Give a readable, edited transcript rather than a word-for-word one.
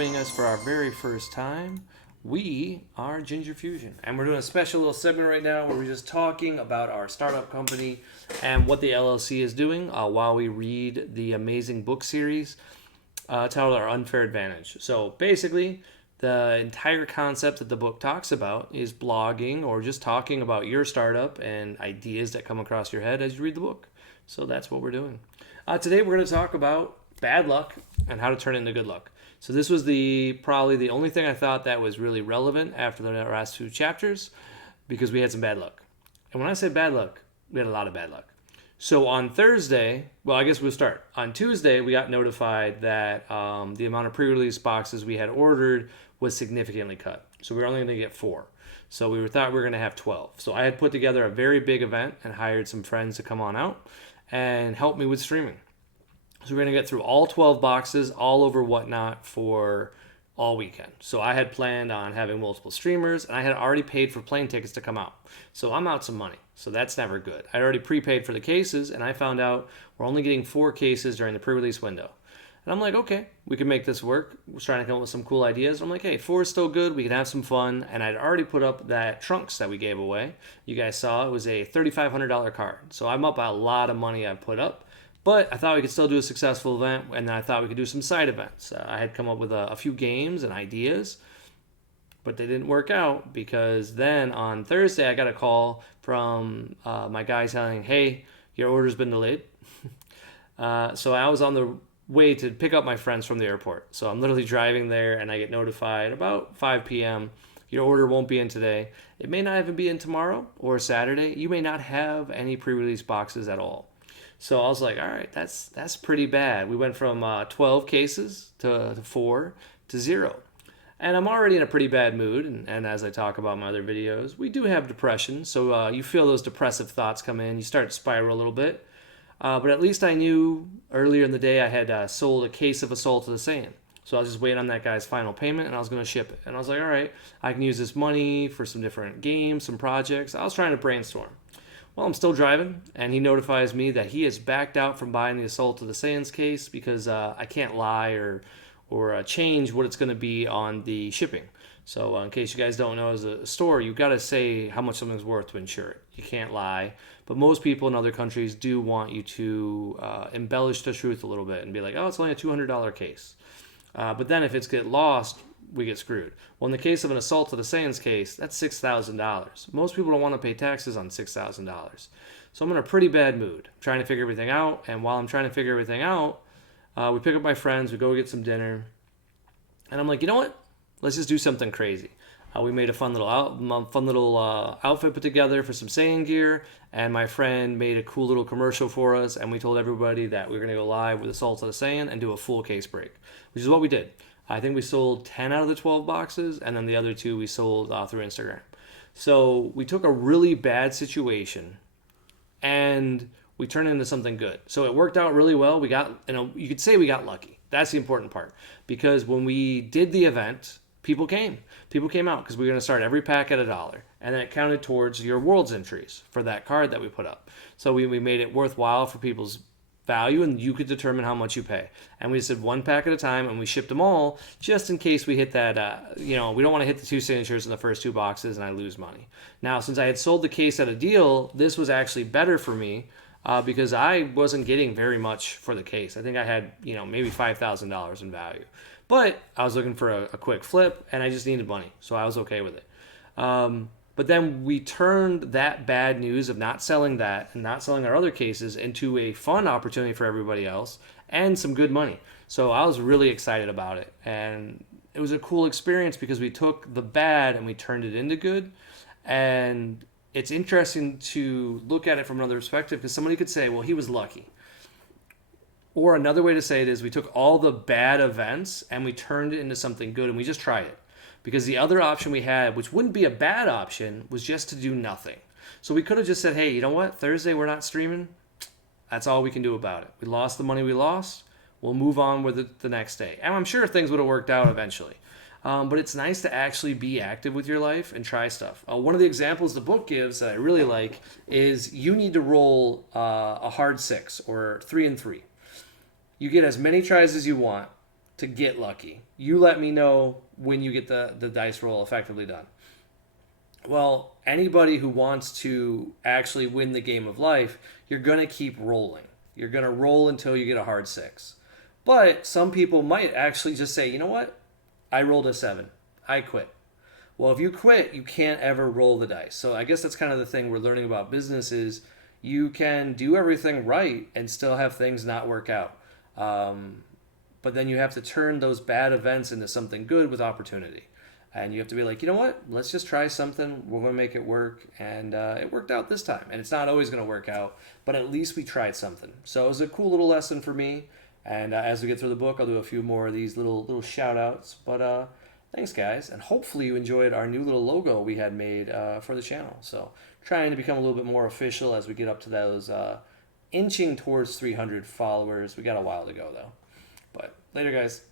joining us for our very first time, we are Ginger Fusion. And we're doing a special little segment right now where we're just talking about our startup company and what the LLC is doing while we read the amazing book series titled Our Unfair Advantage. So basically, the entire concept that the book talks about is blogging or just talking about your startup and ideas that come across your head as you read the book. So that's what we're doing. Today we're going to talk about bad luck and how to turn it into good luck. So this was probably the only thing I thought that was really relevant after the last two chapters because we had some bad luck. And when I say bad luck, we had a lot of bad luck. So on Thursday, well, I guess we'll start. On Tuesday, we got notified that the amount of pre-release boxes we had ordered was significantly cut. So we were only going to get 4. So we thought we were going to have 12. So I had put together a very big event and hired some friends to come on out and help me with streaming. So we're going to get through all 12 boxes all over Whatnot for all weekend. So I had planned on having multiple streamers, and I had already paid for plane tickets to come out. So I'm out some money. So that's never good. I already prepaid for the cases, and I found out we're only getting 4 cases during the pre-release window. And I'm like, okay, we can make this work. We're trying to come up with some cool ideas. I'm like, hey, 4 is still good. We can have some fun. And I'd already put up that trunks that we gave away. You guys saw it was a $3,500 card. So I'm up a lot of money I've put up. But I thought we could still do a successful event, and then I thought we could do some side events. I had come up with a few games and ideas, but they didn't work out because then on Thursday I got a call from my guy saying, hey, your order's been delayed. So I was on the way to pick up my friends from the airport. So I'm literally driving there, and I get notified about 5 p.m. Your order won't be in today. It may not even be in tomorrow or Saturday. You may not have any pre-release boxes at all. So I was like, all right, that's pretty bad. We went from 12 cases to 4 to 0. And I'm already in a pretty bad mood. And as I talk about my other videos, we do have depression. So you feel those depressive thoughts come in. You start to spiral a little bit. But at least I knew earlier in the day I had sold a case of Assault of the Saiyan. So I was just waiting on that guy's final payment, and I was going to ship it. And I was like, all right, I can use this money for some different games, some projects. I was trying to brainstorm. Well, I'm still driving, and he notifies me that he has backed out from buying the Assault of the Saiyans case because I can't lie or change what it's going to be on the shipping. So in case you guys don't know, as a store, you've got to say how much something's worth to insure it. You can't lie. But most people in other countries do want you to embellish the truth a little bit and be like, oh, it's only a $200 case. But then if it's get lost, we get screwed. Well, in the case of an Assault of the Saiyans case, that's $6,000. Most people don't want to pay taxes on $6,000. So I'm in a pretty bad mood, trying to figure everything out. And while I'm trying to figure everything out, we pick up my friends, we go get some dinner. And I'm like, you know what? Let's just do something crazy. We made a fun little outfit put together for some Saiyan gear, and my friend made a cool little commercial for us, and we told everybody that we were going to go live with Assault of the Saiyan and do a full case break, which is what we did. I think we sold 10 out of the 12 boxes, and then the other 2 we sold through Instagram. So we took a really bad situation, and we turned it into something good. So it worked out really well. We got, you could say we got lucky. That's the important part, because when we did the event, people came. People came out because we were going to start every pack at $1, and then it counted towards your world's entries for that card that we put up. So we made it worthwhile for people's value, and you could determine how much you pay. And we just did 1 pack at a time, and we shipped them all just in case we hit that, we don't want to hit the 2 signatures in the first 2 boxes and I lose money. Now, since I had sold the case at a deal, this was actually better for me because I wasn't getting very much for the case. I think I had, maybe $5,000 in value. But I was looking for a quick flip, and I just needed money, so I was okay with it. But then we turned that bad news of not selling that and not selling our other cases into a fun opportunity for everybody else and some good money. So I was really excited about it. And it was a cool experience because we took the bad and we turned it into good. And it's interesting to look at it from another perspective because somebody could say, well, he was lucky. Or another way to say it is we took all the bad events and we turned it into something good and we just tried it. Because the other option we had, which wouldn't be a bad option, was just to do nothing. So we could have just said, hey, you know what? Thursday we're not streaming. That's all we can do about it. We lost the money we lost. We'll move on with it the next day. And I'm sure things would have worked out eventually. But it's nice to actually be active with your life and try stuff. One of the examples the book gives that I really like is you need to roll a hard 6 or 3 and 3. You get as many tries as you want to get lucky. You let me know when you get the dice roll effectively done. Well, anybody who wants to actually win the game of life, you're going to keep rolling. You're going to roll until you get a hard 6. But some people might actually just say, you know what? I rolled a 7. I quit. Well, if you quit, you can't ever roll the dice. So I guess that's kind of the thing we're learning about business is you can do everything right and still have things not work out. But then you have to turn those bad events into something good with opportunity. And you have to be like, you know what? Let's just try something. We're going to make it work. And it worked out this time. And it's not always going to work out, but at least we tried something. So it was a cool little lesson for me. And as we get through the book, I'll do a few more of these little shout outs. But thanks, guys. And hopefully you enjoyed our new little logo we had made for the channel. So trying to become a little bit more official as we get up to those inching towards 300 followers. We got a while to go, though. But later, guys.